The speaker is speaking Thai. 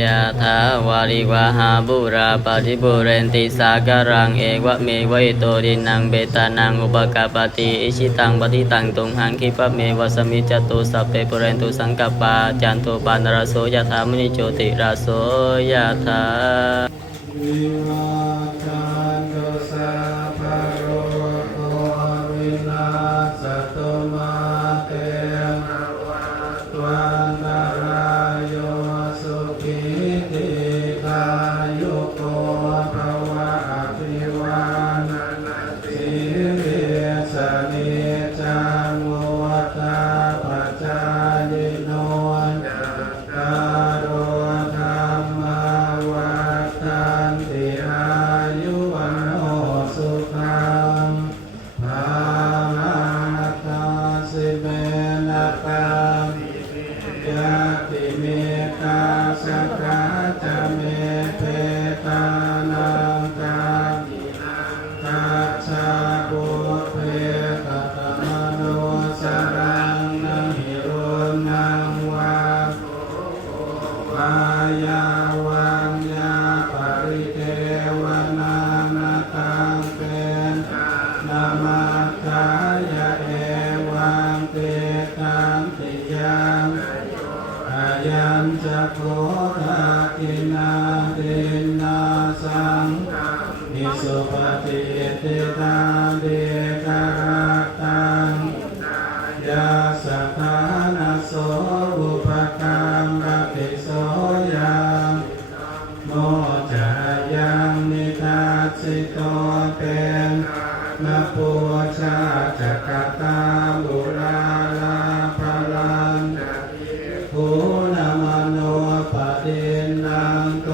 ยะถาวาริวหาบุราปฏิปุเรนติสาการังเอวะเมวะอิโตดินังเบตานังอุปกาปติอิชิตังปฏิตังตุงหังคิปะเมวะสมิจจตุสัพเพปุเรนตุสังกปปาจันโทปานรสโสยะถามณิโชติราโสยะถาวิวัจจันตุสัพพะโรโควินาศตุมาเตภวัตวันตรายโยสุขิติกายุโกภวะอภิวาทนาสิริสนิจังวุฒาปัจจายโนจัตตารโอธรรมวัฏฏันติอายุวันโอสุขังภาลังสิเมนะกังยะติเมตาสักขะจะเมเปตานังกามินังกัจฉาปุเพกตมโนสรังนังหิรุนังวาโกวายาวังยาปริเทวนานาตังเป็นนามาคายะเอวังเตตังติยังอายัญจะโคทากินาเดนาสังนิสุปฏิเตตาเดกราตังยาสัทธานาโสอุปกังรัติโสยังโมจะยังนิทัสสิโตเป็นนาปูชาจักตาบุราลาภลันภูนามโนปะเดนังโต